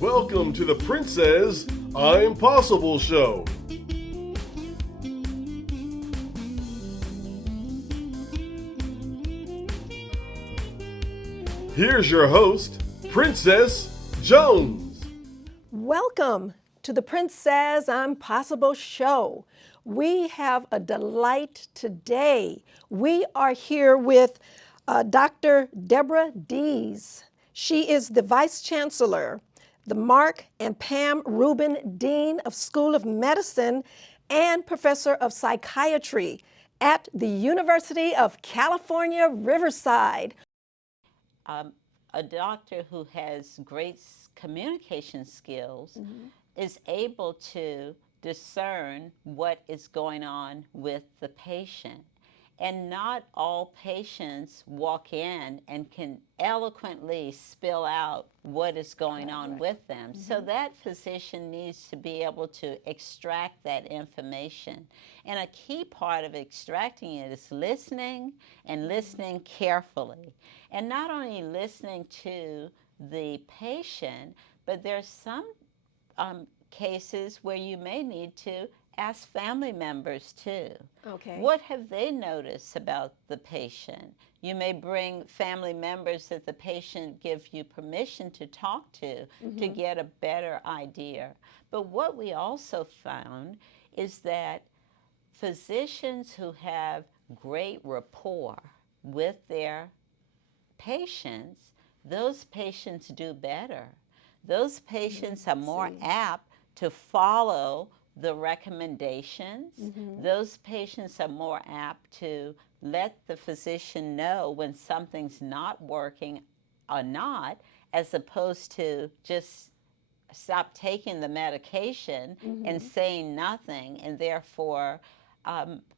Welcome to the Princess I'm Possible show. Here's your host, Princess Jones. Welcome to the Princess I'm Possible show. We have a delight today. We are here with Dr. Deborah Deas. She is the Vice Chancellor, the Mark and Pam Rubin Dean of School of Medicine and Professor of Psychiatry at the University of California, Riverside. um, a doctor who has great communication skills is able to discern what is going on with the patient. And not all patients walk in and can eloquently spill out what is going on with them. So that physician needs to be able to extract that information. And a key part of extracting it is listening and listening carefully. And not only listening to the patient, but there's some cases where you may need to ask family members too. Okay. What have they noticed about the patient? You may bring family members that the patient gives you permission to talk to get a better idea. But what we also found is that physicians who have great rapport with their patients, those patients do better. Those patients are more apt to follow the recommendations. Those patients are more apt to let the physician know when something's not working or not, as opposed to just stop taking the medication and saying nothing, and therefore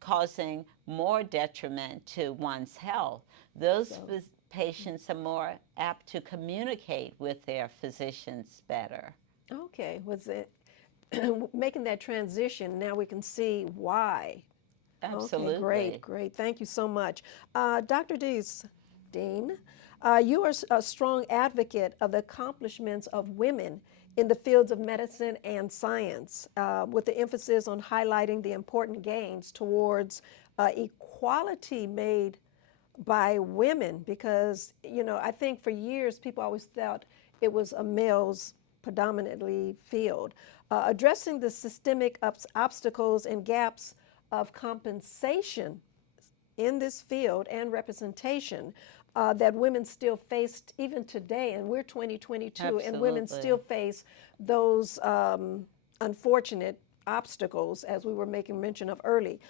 causing more detriment to one's health. Those patients are more apt to communicate with their physicians better. Okay, was it making that transition? Now we can see why. Absolutely. Okay, great. Thank you so much. Dr. Deas, Dean, you are a strong advocate of the accomplishments of women in the fields of medicine and science, with the emphasis on highlighting the important gains towards equality made by women, because I think for years people always thought it was a male's predominantly field. Addressing the systemic obstacles and gaps of compensation in this field and representation that women still faced even today, and we're 2022, and women still face those unfortunate obstacles, as we were making mention of early.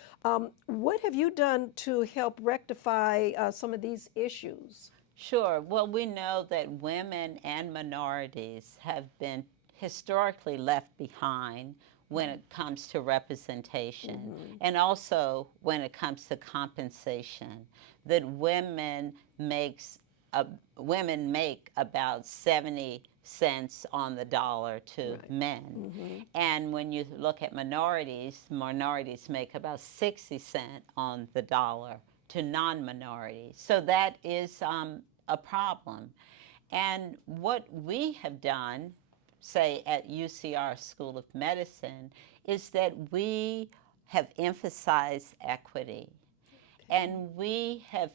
What have you done to help rectify some of these issues? Sure. Well, we know that women and minorities have been historically left behind when it comes to representation, and also when it comes to compensation. That women make about 70 cents on the dollar to men. And when you look at minorities make about 60 cents on the dollar to non-minorities. So that is a problem. And what we have done, say at UCR School of Medicine, is that we have emphasized equity. And we have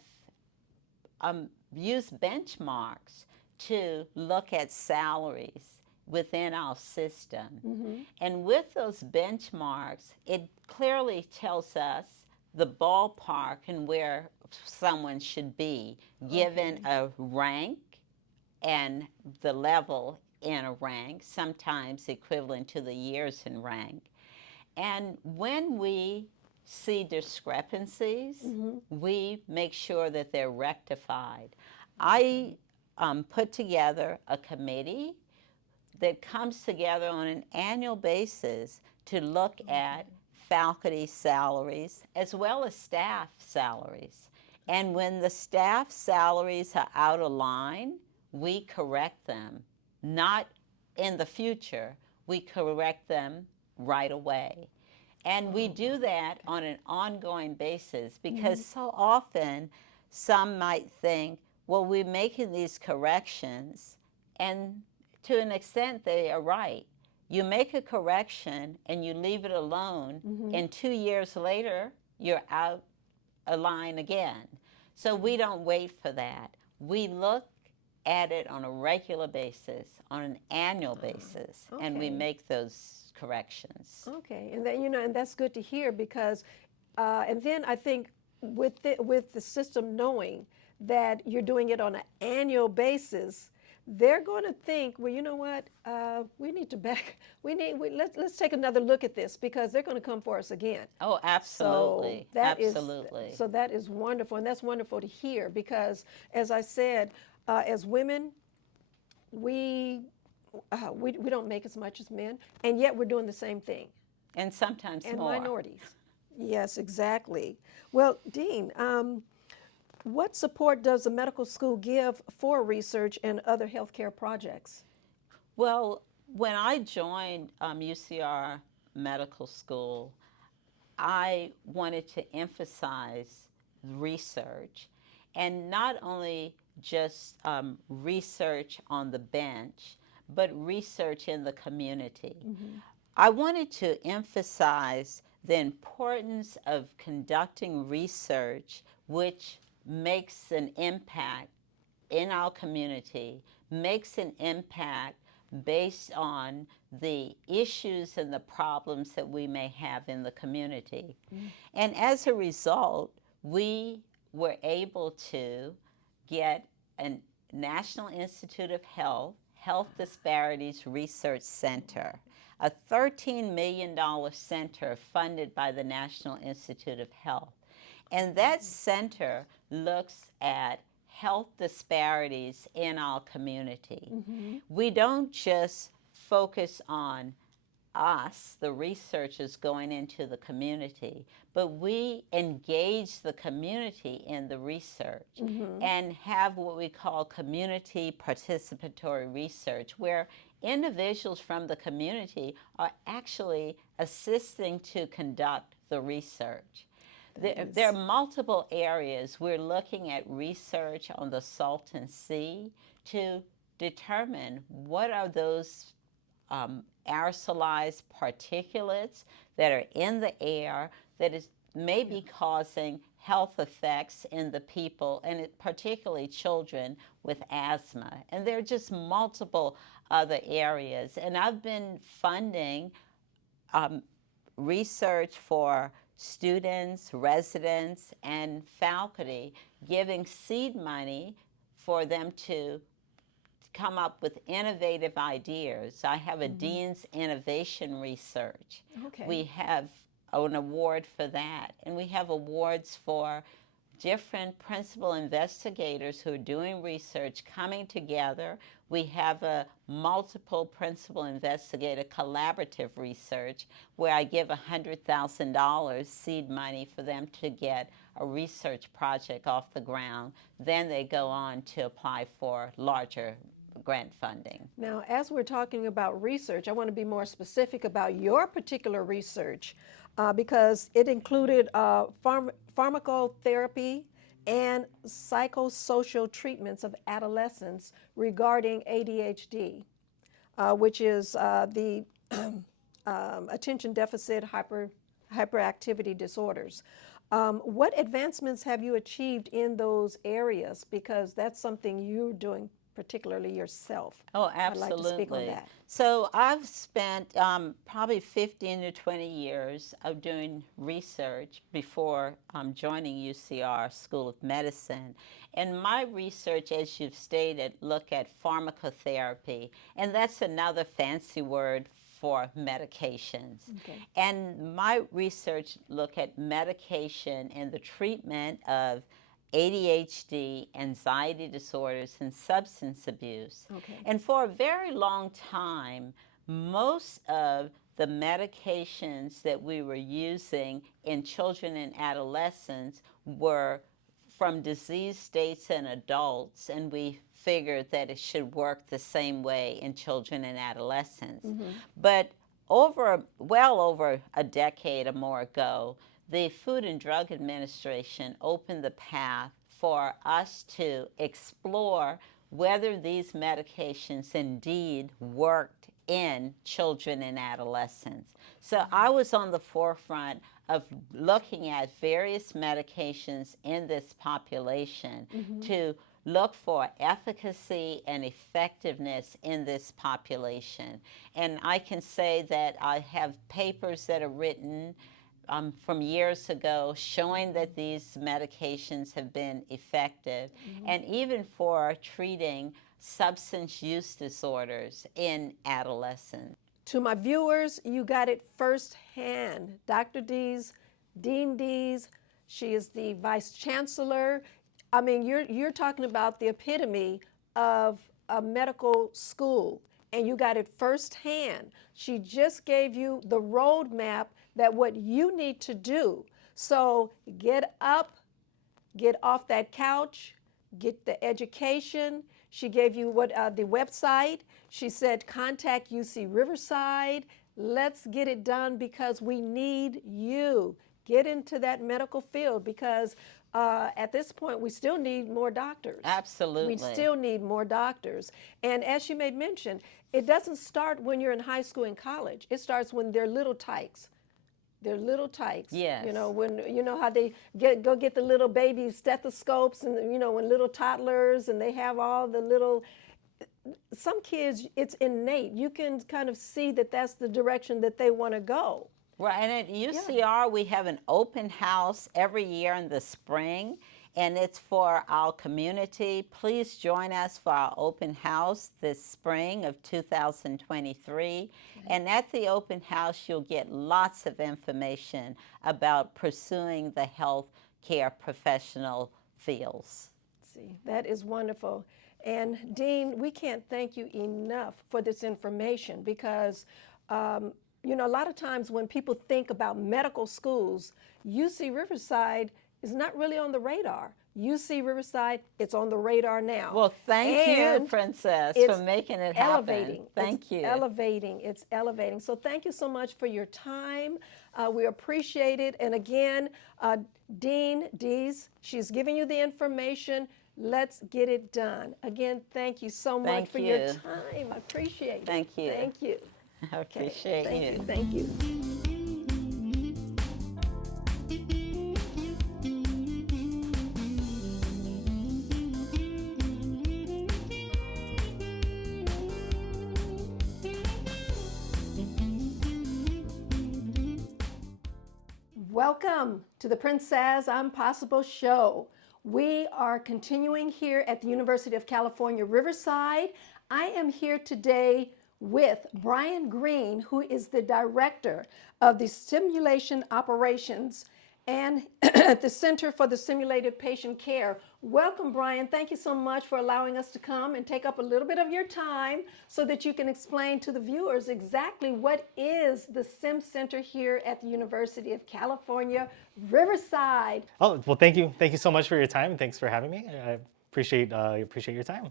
used benchmarks to look at salaries within our system. And with those benchmarks, it clearly tells us the ballpark and where someone should be given a rank and the level in a rank, sometimes equivalent to the years in rank. And when we see discrepancies, we make sure that they're rectified. I put together a committee that comes together on an annual basis to look at faculty salaries as well as staff salaries. And when the staff salaries are out of line, we correct them. Not in the future, we correct them right away. And we do that on an ongoing basis because so often some might think, well, we're making these corrections and to an extent, they are right. You make a correction and you leave it alone, and 2 years later, you're out of line again. So we don't wait for that. We look at it on a regular basis, on an annual basis, and we Okay. make those corrections. Okay, and then and that's good to hear because, and then I think with the system knowing that you're doing it on an annual basis, they're going to think, well, you know what, we need to let's take another look at this because they're going to come for us again. Oh, absolutely, absolutely. So that is wonderful, and that's wonderful to hear because, as I said, as women, we we don't make as much as men, and yet we're doing the same thing. And sometimes And more. minorities. Yes, exactly. Well, Dean, what support does the medical school give for research and other healthcare projects? Well, when I joined UCR Medical School, I wanted to emphasize research, and not only just research on the bench, but research in the community. I wanted to emphasize the importance of conducting research which makes an impact in our community, makes an impact based on the issues and the problems that we may have in the community. And as a result, we were able to get a National Institute of Health Disparities Research Center, a $13 million center funded by the National Institute of Health. And that center looks at health disparities in our community. We don't just focus on us, the researchers going into the community, but we engage the community in the research and have what we call community participatory research, where individuals from the community are actually assisting to conduct the research. There are multiple areas. We're looking at research on the Salton Sea to determine what are those aerosolized particulates that are in the air that is maybe causing health effects in the people, and particularly children with asthma. And there are just multiple other areas. And I've been funding research for students, residents, and faculty, giving seed money for them to come up with innovative ideas. I have a Dean's Innovation Research. Okay. We have an award for that, and we have awards for different principal investigators who are doing research coming together. We have a multiple principal investigator collaborative research where I give $100,000 seed money for them to get a research project off the ground. Then they go on to apply for larger grant funding. Now, as we're talking about research, I want to be more specific about your particular research because it included pharmacotherapy and psychosocial treatments of adolescents regarding ADHD, which is the attention deficit hyperactivity disorders. What advancements have you achieved in those areas? Because that's something you're doing particularly yourself. Oh, I'd absolutely. like to speak on that. So I've spent probably 15 to 20 years of doing research before joining UCR School of Medicine. And my research, as you've stated, look at pharmacotherapy, and that's another fancy word for medications. Okay. And my research look at medication and the treatment of ADHD, anxiety disorders, and substance abuse. Okay. And for a very long time, most of the medications that we were using in children and adolescents were from disease states in adults, and we figured that it should work the same way in children and adolescents. But well over a decade or more ago, the Food and Drug Administration opened the path for us to explore whether these medications indeed worked in children and adolescents. So I was on the forefront of looking at various medications in this population to look for efficacy and effectiveness in this population. And I can say that I have papers that are written from years ago showing that these medications have been effective, and even for treating substance use disorders in adolescents. To my viewers, you got it firsthand. Dr. Deas, Dean Deas, she is the Vice Chancellor. I mean, you're talking about the epitome of a medical school, and you got it firsthand. She just gave you the roadmap that what you need to do. So get up, get off that couch, get the education. She gave you the website. She said, contact UC Riverside. Let's get it done because we need you. Get into that medical field because at this point, we still need more doctors. Absolutely. We still need more doctors. And as she made mention, it doesn't start when you're in high school and college. It starts when they're little tykes. They're little tykes. Yes. You know, when you know how they go get the little baby stethoscopes, and you know, when little toddlers, and they have all the little. Some kids, it's innate. You can kind of see that that's the direction that they want to go. Right, and at UCR, we have an open house every year in the spring, and it's for our community. Please join us for our open house this spring of 2023. And at the open house, you'll get lots of information about pursuing the health care professional fields. See, that is wonderful. And Dean, we can't thank you enough for this information because you know, a lot of times when people think about medical schools, UC Riverside is not really on the radar. UC Riverside, it's on the radar now. Well, thank you, Princess, for making it elevating. happen. Thank you. It's elevating. So thank you so much for your time. We appreciate it. And again, Dean Deas, she's giving you the information. Let's get it done. Again, thank you so much for your time. I appreciate it. Thank you. Thank you. I appreciate you. Thank you. Welcome to the Princess Impossible Show. We are continuing here at the University of California, Riverside. I am here today with Brian Greene, who is the director of the simulation operations and at the Center for the Simulated Patient Care. Welcome, Brian. Thank you so much for allowing us to come and take up a little bit of your time so that you can explain to the viewers exactly what is the Sim Center here at the University of California, Riverside. Oh, well, thank you. Thank you so much for your time, and thanks for having me. I appreciate your time.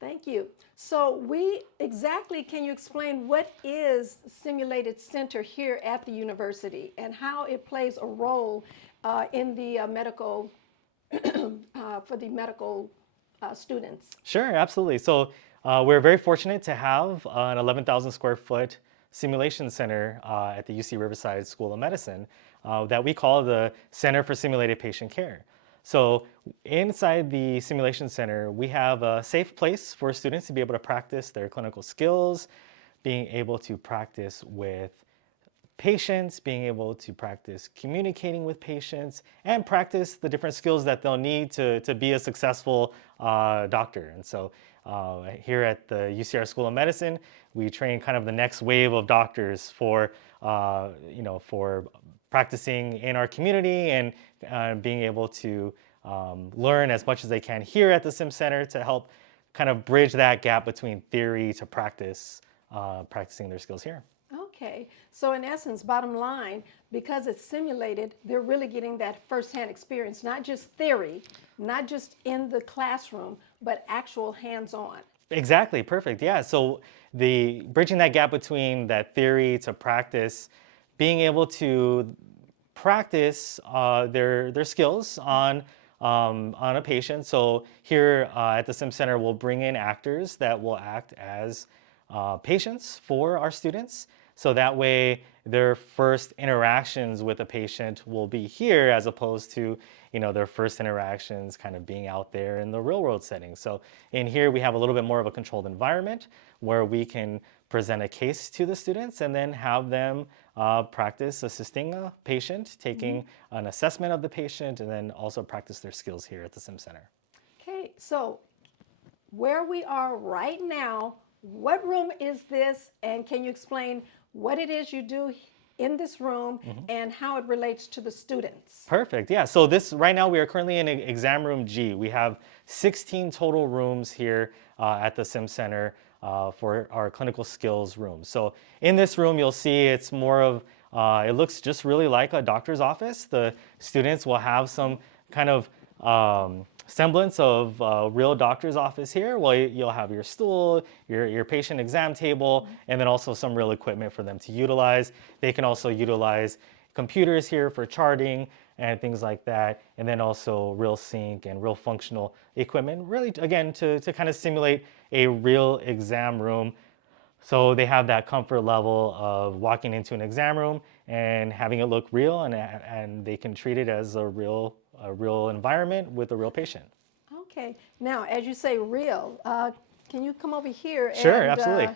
Thank you. So can you explain what is Simulated Center here at the university and how it plays a role in the medical, for the medical students? Sure, absolutely. So we're very fortunate to have an 11,000 square foot simulation center at the UC Riverside School of Medicine that we call the Center for Simulated Patient Care. So inside the simulation center, we have a safe place for students to be able to practice their clinical skills, being able to practice with patients, being able to practice communicating with patients, and practice the different skills that they'll need to be a successful doctor. And so here at the UCR School of Medicine, we train kind of the next wave of doctors for practicing in our community and being able to learn as much as they can here at the Sim Center to help kind of bridge that gap between theory to practice, practicing their skills here. Okay, so in essence, bottom line, because it's simulated, they're really getting that firsthand experience, not just theory, not just in the classroom, but actual hands-on. Exactly, perfect. Yeah, so the bridging that gap between that theory to practice, being able to practice their skills on on a patient. So here at the Sim Center, we'll bring in actors that will act as patients for our students. So that way their first interactions with a patient will be here as opposed to, their first interactions kind of being out there in the real world setting. So in here we have a little bit more of a controlled environment where we can present a case to the students and then have them practice assisting a patient, taking an assessment of the patient, and then also practice their skills here at the Sim Center. Okay, so where we are right now, what room is this, and can you explain what it is you do in this room and how it relates to the students? Perfect. Yeah. So right now we are currently in exam room G. We have 16 total rooms here at the Sim Center for our clinical skills room. So in this room, you'll see it's more of it looks just really like a doctor's office. The students will have some kind of semblance of a real doctor's office here. Well, you'll have your stool, your patient exam table, and then also some real equipment for them to utilize. They can also utilize computers here for charting and things like that, and then also real sync and real functional equipment, really, again, to kind of simulate a real exam room. So they have that comfort level of walking into an exam room and having it look real, and they can treat it as a real environment with a real patient. Okay, now as you say real, can you come over here Sure, and absolutely.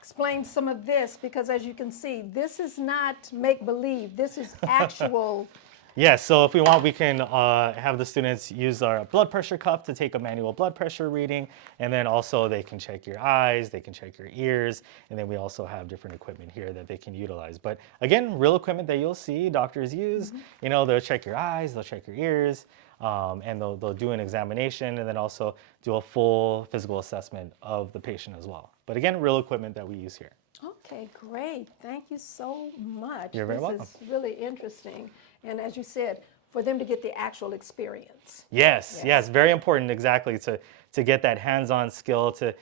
explain some of this? Because as you can see, this is not make-believe, this is actual. Yes, so if we want, we can have the students use our blood pressure cuff to take a manual blood pressure reading, and then also they can check your eyes, they can check your ears, and then we also have different equipment here that they can utilize. But again, real equipment that you'll see doctors use, they'll check your eyes, they'll check your ears, and they'll do an examination, and then also do a full physical assessment of the patient as well. But again, real equipment that we use here. Okay, great. Thank you so much. You're very welcome. This is really interesting. And as you said, for them to get the actual experience. Yes, very important, exactly, to get that hands-on skill, to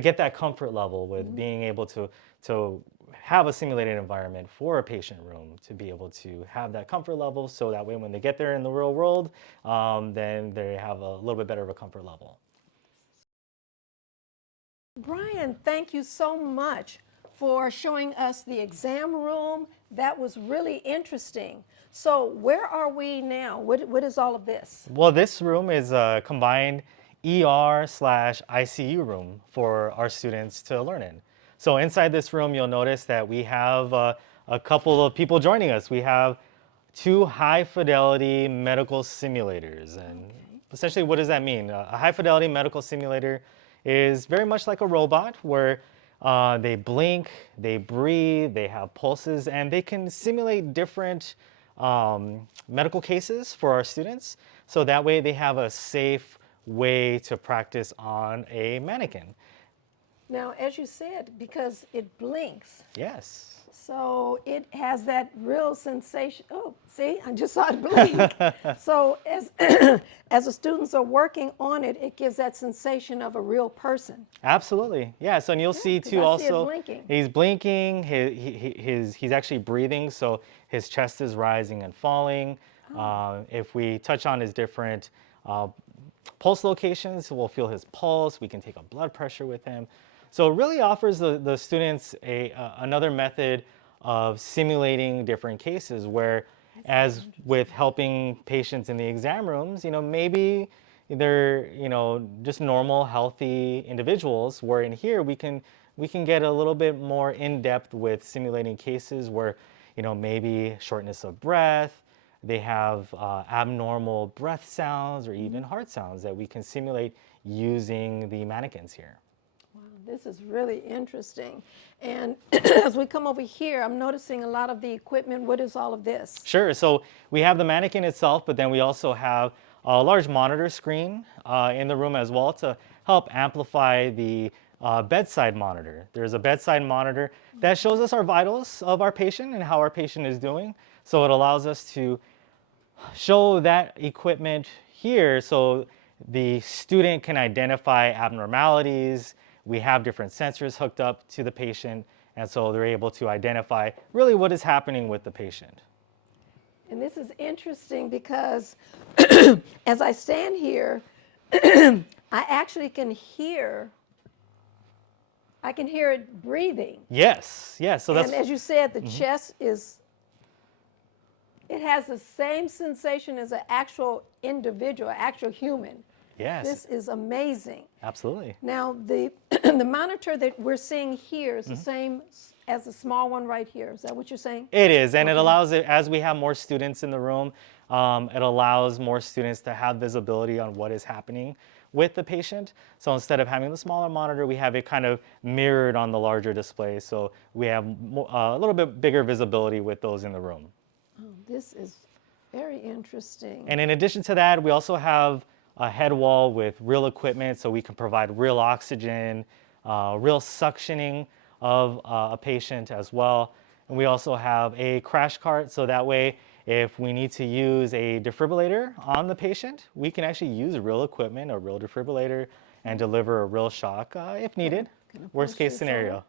get that comfort level with being able to have a simulated environment for a patient room, to be able to have that comfort level so that way when they get there in the real world, then they have a little bit better of a comfort level. Brian, thank you so much for showing us the exam room. That was really interesting. So where are we now? What is all of this? Well, this room is a combined ER/ICU room for our students to learn in. So inside this room, you'll notice that we have a couple of people joining us. We have 2 high-fidelity medical simulators. And essentially, what does that mean? A high-fidelity medical simulator is very much like a robot where they blink, they breathe, they have pulses, and they can simulate different medical cases for our students. So that way they have a safe way to practice on a mannequin. Now, as you said, because it blinks, Yes. so it has that real sensation. Oh, see, I just saw it blink. So as as the students are working on it, it gives that sensation of a real person. Absolutely. Yeah. So and you'll see 'cause too I see it also blinking. he's blinking. He's actually breathing. So his chest is rising and falling. If we touch on his different pulse locations, we'll feel his pulse. We can take a blood pressure with him. So it really offers the students another method of simulating different cases where, as with helping patients in the exam rooms, maybe they're, just normal, healthy individuals, where in here we can get a little bit more in depth with simulating cases where, maybe shortness of breath, they have abnormal breath sounds or even heart sounds that we can simulate using the mannequins here. This is really interesting. And as we come over here, I'm noticing a lot of the equipment. What is all of this? Sure. So we have the mannequin itself, but then we also have a large monitor screen in the room as well to help amplify the bedside monitor. There's a bedside monitor that shows us our vitals of our patient and how our patient is doing. So it allows us to show that equipment here so the student can identify abnormalities. We have different sensors hooked up to the patient, and so they're able to identify really what is happening with the patient. And this is interesting because as I stand here, I actually can hear, I can hear it breathing. Yes, yes. So that's And as you said, the chest is, it has the same sensation as an actual individual, an actual human. yes, This is amazing. absolutely. Now, the, the monitor that we're seeing here is the same as the small one right here. Is that what you're saying? It is, and it Okay. allows it, as we have more students in the room, it allows more students to have visibility on what is happening with the patient. So instead of having the smaller monitor, we have it kind of mirrored on the larger display. So we have a little bit bigger visibility with those in the room. Oh, this is very interesting. And in addition to that, we also have a head wall with real equipment, so we can provide real oxygen, real suctioning of a patient as well. And we also have a crash cart, so that way, if we need to use a defibrillator on the patient, we can actually use real equipment, a real defibrillator, and deliver a real shock if needed. Can I Worst push case this scenario. over?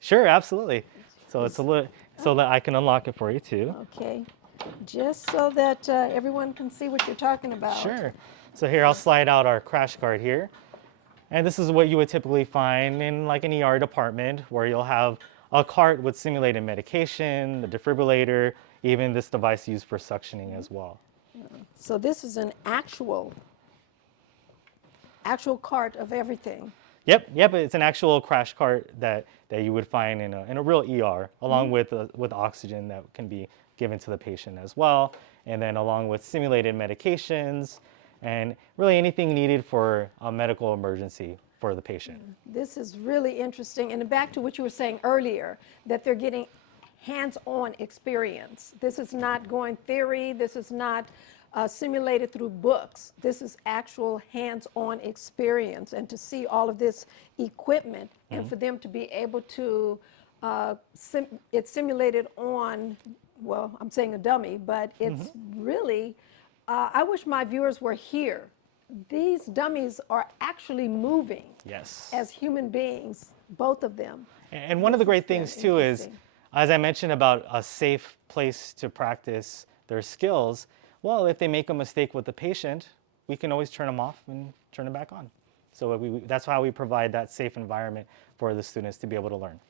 Sure, absolutely. So it's a little, so that I can unlock it for you too. Okay, just so that everyone can see what you're talking about. Sure. So here, I'll slide out our crash cart here. And this is what you would typically find in like an ER department, where you'll have a cart with simulated medication, the defibrillator, even this device used for suctioning as well. So this is an actual cart of everything. Yep, it's an actual crash cart that you would find in a real ER, along with oxygen that can be given to the patient as well, and then along with simulated medications, and really anything needed for a medical emergency for the patient. This is really interesting. And back to what you were saying earlier, that they're getting hands-on experience. This is not going theory. This is not simulated through books. This is actual hands-on experience. And to see all of this equipment and for them to be able to, it's simulated on, well, I'm saying a dummy, but it's really, I wish my viewers were here. These dummies are actually moving Yes. as human beings, both of them. And one of the great very things too is, interesting. as I mentioned about a safe place to practice their skills, well, if they make a mistake with the patient, we can always turn them off and turn them back on. So that's how we provide that safe environment for the students to be able to learn.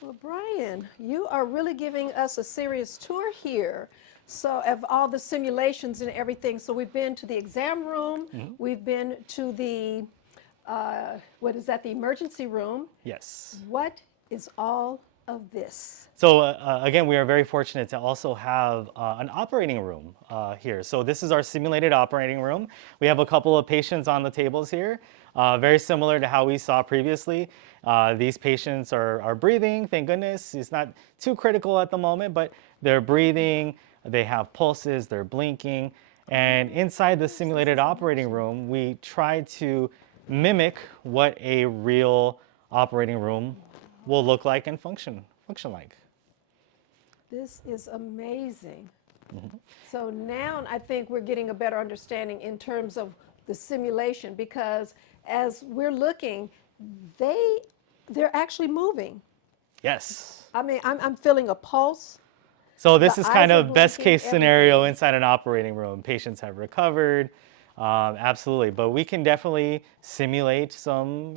Well, Brian, you are really giving us a serious tour here. So of all the simulations and everything. So we've been to the exam room, we've been to the, what is that, the emergency room. Yes. What is all of this? So again, we are very fortunate to also have an operating room here. So this is our simulated operating room. We have a couple of patients on the tables here, very similar to how we saw previously. These patients are breathing, thank goodness. It's not too critical at the moment, but they're breathing, they have pulses, they're blinking. And inside the simulated operating room, we try to mimic what a real operating room will look like and function like. This is amazing. So now I think we're getting a better understanding in terms of the simulation, because as we're looking, they're actually moving. Yes. I mean, I'm feeling a pulse. So this The is kind eyes are of best case blinking, scenario everything. inside an operating room. Patients have recovered, absolutely. But we can definitely simulate some,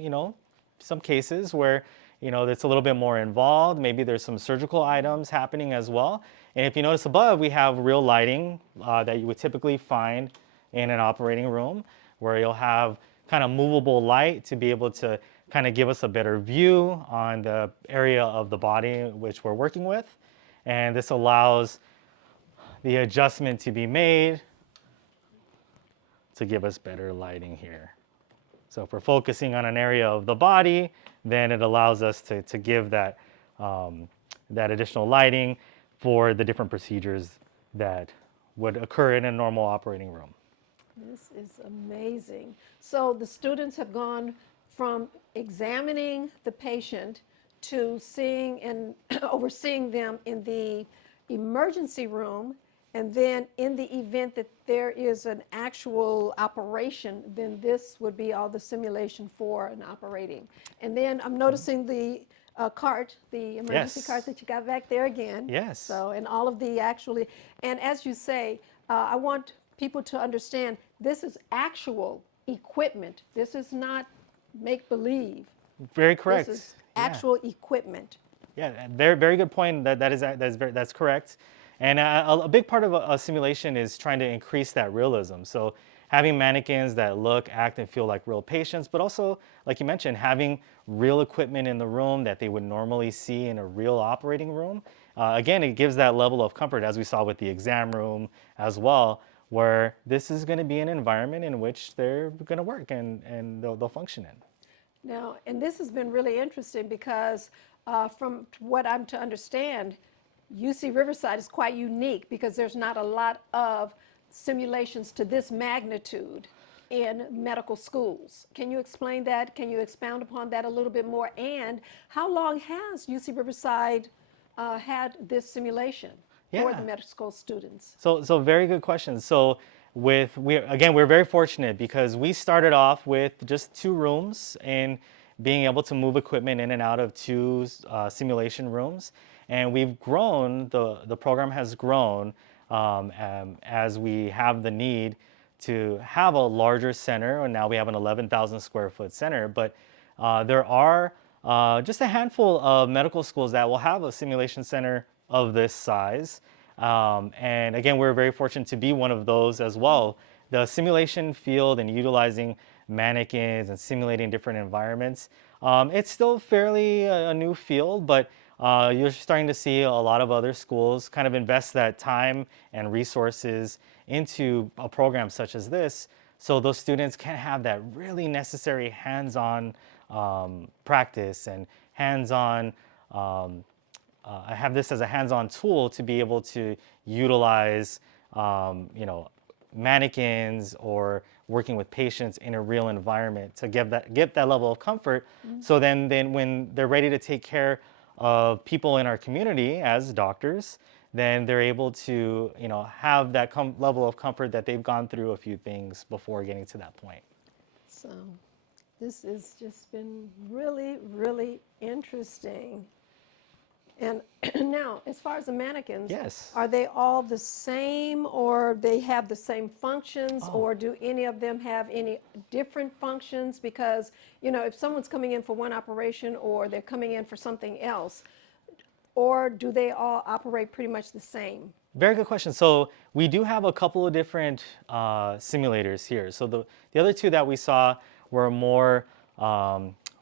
some cases where, it's a little bit more involved. Maybe there's some surgical items happening as well. And if you notice above, we have real lighting that you would typically find in an operating room, where you'll have kind of movable light to be able to kind of give us a better view on the area of the body which we're working with. And this allows the adjustment to be made to give us better lighting here. So if we're focusing on an area of the body, then it allows us to give that, that additional lighting for the different procedures that would occur in a normal operating room. This is amazing. So the students have gone from examining the patient to seeing and overseeing them in the emergency room, And then in the event that there is an actual operation, then this would be all the simulation for an operating. And then I'm noticing the cart, the emergency Yes. cart that you got back there again. Yes. So, and all of the actually, and as you say, I want people to understand this is actual equipment. This is not make believe. Very correct. This is Yeah. actual equipment. Yeah, very, very good point. That's correct. And a big part of a simulation is trying to increase that realism. So having mannequins that look, act, and feel like real patients, but also, like you mentioned, having real equipment in the room that they would normally see in a real operating room. Again, it gives that level of comfort, as we saw with the exam room as well, where this is going to be an environment in which they're going to work and they'll function in. Now, and this has been really interesting because from what I'm to understand, UC Riverside is quite unique because there's not a lot of simulations to this magnitude in medical schools. Can you explain that? Can you expound upon that a little bit more? And how long has UC Riverside had this simulation for Yeah. the medical school students? So very good question. So we're very fortunate because we started off with just 2 rooms and being able to move equipment in and out of 2 simulation rooms, and we've grown. The program has grown as we have the need to have a larger center, and now we have an 11,000 square foot center. But there are just a handful of medical schools that will have a simulation center of this size. And again, we're very fortunate to be one of those as well. The simulation field and utilizing mannequins and simulating different environments, it's still fairly a new field, but you're starting to see a lot of other schools kind of invest that time and resources into a program such as this, so those students can have that really necessary hands-on practice and hands-on I have this as a hands-on tool to be able to utilize, mannequins or working with patients in a real environment to get that level of comfort. So then when they're ready to take care of people in our community as doctors, then they're able to, have that level of comfort that they've gone through a few things before getting to that point. So this has just been really, really interesting. And now, as far as the mannequins, Yes. are they all the same, or they have the same functions, or do any of them have any different functions? Because, if someone's coming in for one operation or they're coming in for something else, or do they all operate pretty much the same? Very good question. So we do have a couple of different simulators here. So the other 2 that we saw were more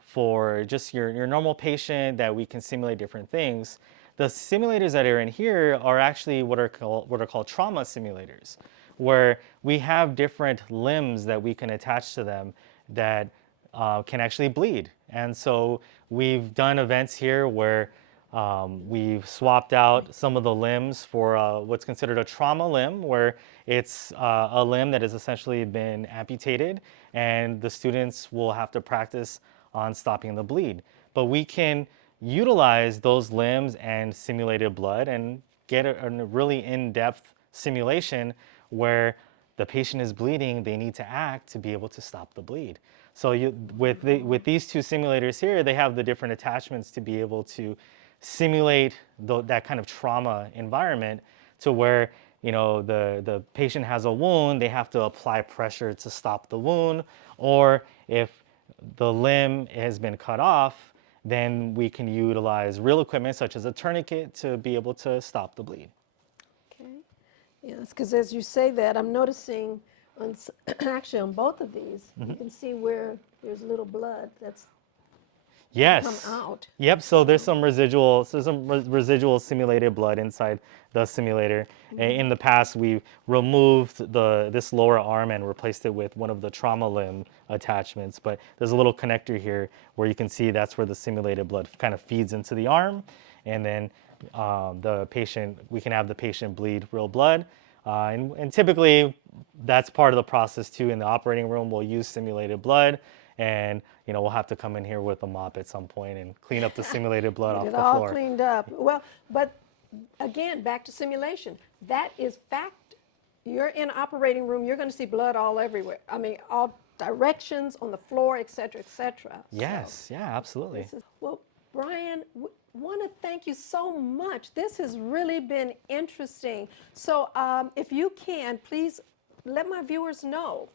for just your normal patient that we can simulate different things. The simulators that are in here are actually what are called trauma simulators, where we have different limbs that we can attach to them that can actually bleed. And so we've done events here where we've swapped out some of the limbs for what's considered a trauma limb, where it's a limb that has essentially been amputated, and the students will have to practice on stopping the bleed. But we can utilize those limbs and simulated blood and get a really in-depth simulation where the patient is bleeding, they need to act to be able to stop the bleed. So with these 2 simulators here, they have the different attachments to be able to simulate that kind of trauma environment, to where the patient has a wound, they have to apply pressure to stop the wound, or if the limb has been cut off, then we can utilize real equipment such as a tourniquet to be able to stop the bleed. Okay. Yes, because as you say that, I'm noticing actually on both of these, you can see where there's little blood that's Yes. come out. Yep. So there's some residual simulated blood inside the simulator. In the past, we removed this lower arm and replaced it with one of the trauma limb attachments. But there's a little connector here where you can see that's where the simulated blood kind of feeds into the arm, and then we can have the patient bleed real blood. And typically, that's part of the process too. In the operating room, we'll use simulated blood, and we'll have to come in here with a mop at some point and clean up the simulated blood off Get the it all floor. cleaned up. Well, but again, back to simulation. That is fact. You're in an operating room, you're going to see blood all everywhere. I mean, all directions, on the floor, et cetera, et cetera. Yes, yeah, absolutely. Well, Brian, want to thank you so much. This has really been interesting. So if you can, please let my viewers know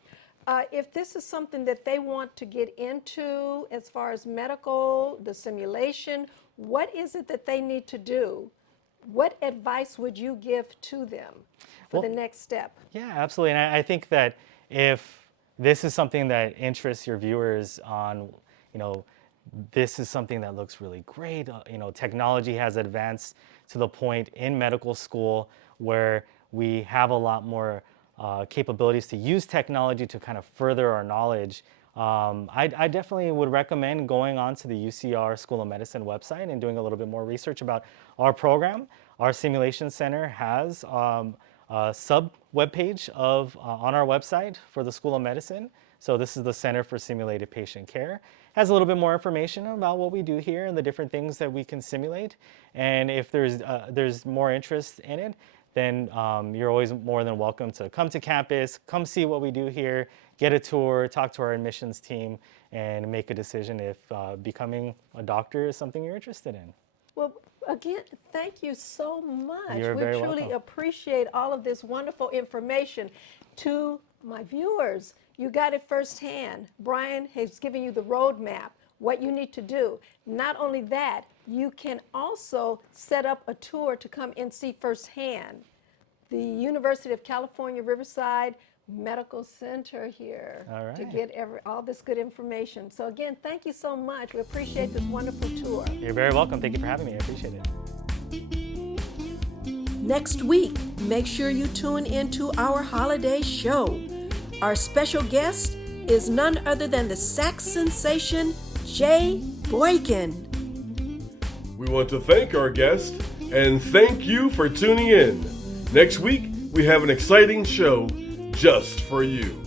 if this is something that they want to get into as far as medical, the simulation, what is it that they need to do? What advice would you give to them for the next step? Yeah, absolutely. And I think that if this is something that interests your viewers on, this is something that looks really great. Technology has advanced to the point in medical school where we have a lot more capabilities to use technology to kind of further our knowledge. I definitely would recommend going on to the UCR School of Medicine website and doing a little bit more research about our program. Our simulation center has a sub webpage on our website for the School of Medicine. So this is the Center for Simulated Patient Care. Has a little bit more information about what we do here and the different things that we can simulate. And if there's more interest in it, then you're always more than welcome to come to campus, come see what we do here, get a tour, talk to our admissions team, and make a decision if becoming a doctor is something you're interested in. Well, again, thank you so much. You're we very truly welcome. appreciate all of this wonderful information. To my viewers, you got it firsthand. Brian has given you the roadmap, what you need to do. Not only that, you can also set up a tour to come and see firsthand the University of California, Riverside Medical Center here to get all this good information. So again, thank you so much. We appreciate this wonderful tour. You're very welcome. Thank you for having me. I appreciate it. Next week, make sure you tune into our holiday show. Our special guest is none other than the sax sensation, Jay Boykin. We want to thank our guest and thank you for tuning in. Next week, we have an exciting show just for you.